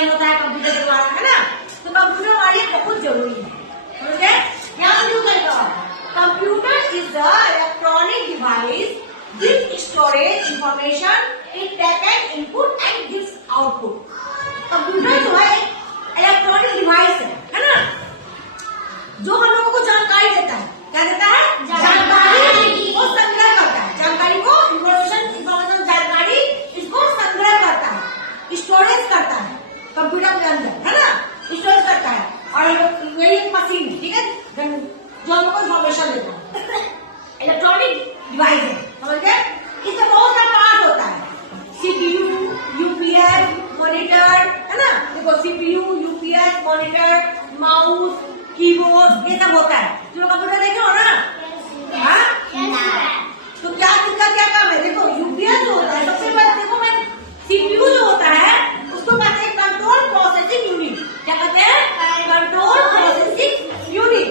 Time होता है computer के द्वारा, है ना। तो कंप्यूटर हमारे लिए बहुत जरूरी है, ठीक है। यहाँ करेगा, computer is the electronic device which storage information, it takes input and gives output। Computer जो है इलेक्ट्रॉनिक डिवाइस है ना, जो हम लोगों को जानकारी देता है। क्या देता है? जानकारी को संग्रह करता है, जानकारी को इंफॉर्मेशन जानकारी इसको संग्रह करता है, स्टोरेज करता है कंप्यूटर के अंदर, है ना, स्टोरेज करता है। और यही एक मशीन, ठीक है, जो हम लोग को इंफॉर्मेशन देता है, इलेक्ट्रॉनिक डिवाइस है, समझ गए। इसमें बहुत सारा पार्ट होता है, सीपीयू, यूपीएस, मॉनिटर, है ना। देखो CPU, UPS, monitor, mouse, keyboard, ये सब होता है। जो कंप्यूटर देखे हो ना, तो क्या किसका क्या काम है? देखो यूपीएस जो होता है, सबसे पहले देखो मैं सीपीयू जो होता है उसको कहते हैं कंट्रोल प्रोसेसिंग यूनिट। क्या कहते हैं? Control processing unit.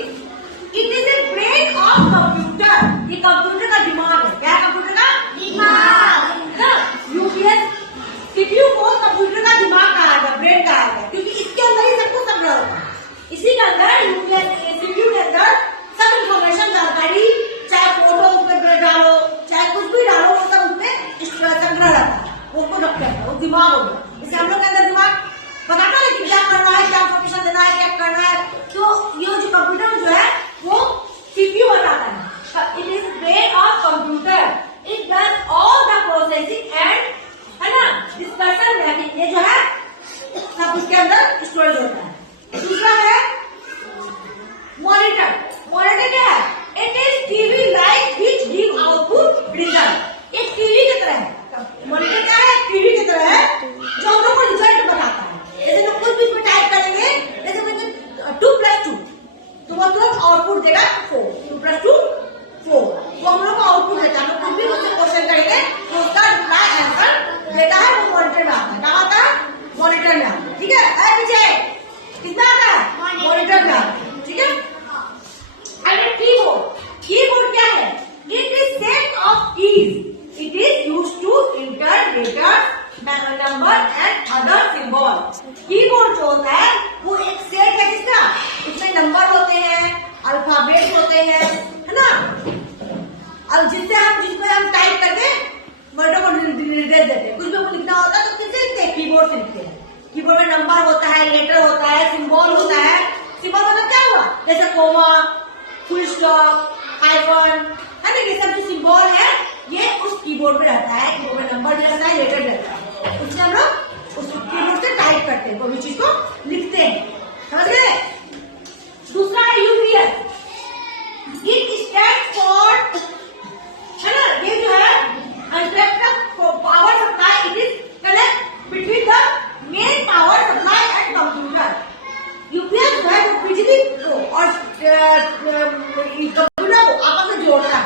It is a brain of computer. ये कंप्यूटर का दिमाग है। क्या है कंप्यूटर का दिमाग? यूपीएस सीपीयू को कंप्यूटर का दिमाग कहा जाता है, ब्रेन कहा जाता है, क्योंकि इसके अंदर ही सब कुछ संग्रह होता है। इसी के अंदर यूपीएस सीपीयू के अंदर सब इंफॉर्मेशन जानकारी, चाहे फोटो उसमें डालो, चाहे कुछ भी डालो, वो सब उसमें संग्रह रहता है, वो उसको रखते हैं, वो दिमाग हो गया। इससे हम लोग के अंदर दिमाग बताता है कि क्या करना है, क्या इंफॉर्मेशन देना है, क्या करना है। तो ये जो कंप्यूटर जो है वो सीपीयू बताता है। It is brain of computer, it does all the processing and, है ना, डिस्कशन। ये जो है सब उसके अंदर स्टोरेज होता है। दूसरा है मॉनिटर। मॉनिटर क्या है? It is TV like which give output result. एक टीवी की तरह है मॉनिटर। क्या है? टीवी की तरह है जो हम लोग को रिजल्ट बताता है। जैसे हम कुछ भी टाइप करेंगे, जैसे 2+2 तो वो तुरंत आउटपुट देगा 4, 2+2 4, वो हम लोग को आउटपुट देता है। हम कुछ भी उससे क्वेश्चन करेंगे तो उसका रिप्लाई आंसर देता है, वो मॉनिटर में आता है। कहाँ आता है? मॉनिटर में आता है, ठीक है। विजय कितना आता है? मॉनिटर में आता है, ठीक है। कीबोर्ड। कीबोर्ड क्या है? It is set of keys. It is used to enter letters, number and other symbol. Keyboard जो होता है वो एक सेट है किसका? इसमें नंबर होते हैं, अल्फाबेट होते हैं, है ना। अब जिसको हम टाइप करके वर्डों को निर्देश देते हैं। कुछ भी लिखना होता है तो किससे लिखते हैं? कीबोर्ड से लिखते हैं। कीबोर्ड में नंबर होता है, लेटर होता है, सिंबल होता है। सिंबल मतलब क्या हुआ? जैसे कोमा, फुल स्टॉप, हाइफन, है ना, ये सब जो सिंबल है ये उस कीबोर्ड में रहता है। कीबोर्ड में नंबर भी रहता है, लेटर भी रहता है। उससे हम लोग उस कीबोर्ड से टाइप करते हैं, कोई भी चीज को लिखते हैं, समझ गए। दूसरा है यूपीएस। इट स्टैंड्स फॉर, है ना, ये जो है power supply. It is connect between the main power supply and computer. UPS जो है वो बिजली को और कंप्यूटर को आपस में जोड़ता है।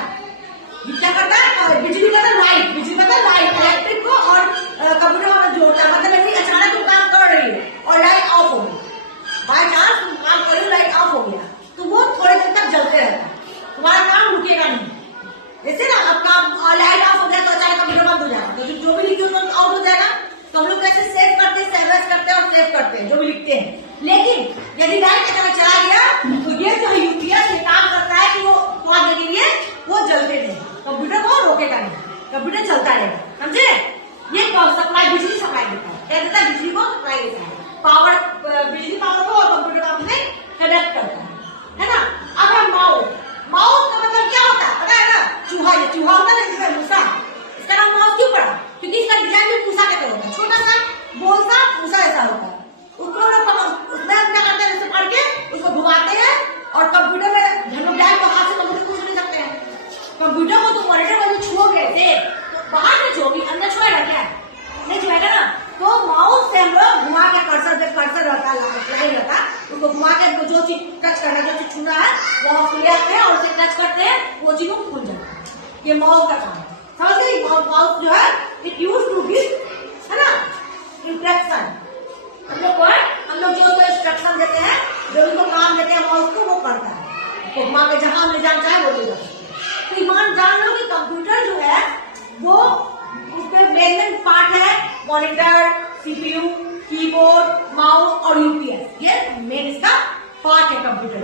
क्या करता है? बिजली का लाइट, बिजली का लाइट, इलेक्ट्रिक को और कंप्यूटर में जोड़ता है। मतलब यदि अचानक तुम काम कर रही हो और लाइट ऑफ हो गई, बाय चांस तुम काम कर रही हो, लाइट ऑफ हो गया, तो वो थोड़े देर तक जलते रहता है, तुम्हारा काम रुकेगा नहीं। जैसे ना आपका लाइट ऑफ हो गया तो अचानक कंप्यूटर बंद हो जाएगा, तो जो भी लिखे आउट हो जाएगा। तो हम लोग कैसे सेव करते हैं, सेव करते हैं और सेव करते हैं जो भी लिखते हैं। लेकिन यदि लाइट अचानक चला गया तो ये जो यूपीएस ये काम करता है कि वो थोड़ा देर के लिए वो जलते रहेगा, कंप्यूटर को रोकेगा नहीं, कंप्यूटर चलता रहेगा, समझे। ये सप्लाई, बिजली सप्लाई देता है। क्या देता है? बिजली को सप्लाई देता है, पावर, बिजली पावर को और कंप्यूटर आपस में कनेक्ट करता है ना। अब है माउस। माउस का मतलब क्या होता है पता है ना? चूहा। ये चूहा होता है ना, मूसा। इसका नाम माउस क्यों पड़ा? क्योंकि इसका डिजाइन भी मूसा का होता है, छोटा सा गोल सा मूसा ऐसा होता है। उसमें क्या करते हैं? जैसे पढ़ के उसको घुमाते हैं और कंप्यूटर में धनुर्धाय को हाथ से कंप्यूटर कुछ नहीं सकते हैं। कंप्यूटर को तो मॉनिटर में छुओगे थे तो बाहर में छुओगी, अंदर छुएगा क्या? नहीं छुएगा ना। तो माउस से हम लोग घुमा के कर्सर रहता है, उसको घुमा के जो चीज टच करना, जो चीज छूना है वो खुले आते हैं और उसे टच करते हैं, वो चीज को खुल जाता है। ये माउस का काम है, समझ गए। माउस जो है इट यूज टू गिव, है ना, इंस्ट्रक्शन। हम लोग जो इंस्ट्रक्शन देते हैं, जो उनको काम देते हैं माउस को, वो करता है, तो घुमा के जहां ले जाना चाहे वो ले जाता है। तो ईमान जान लो कि कंप्यूटर जो है वो उसमें मेन पार्ट है मॉनिटर, सीपीयू, कीबोर्ड, माउस और यूपीएस, ये मेन इसका पार्ट है कंप्यूटर।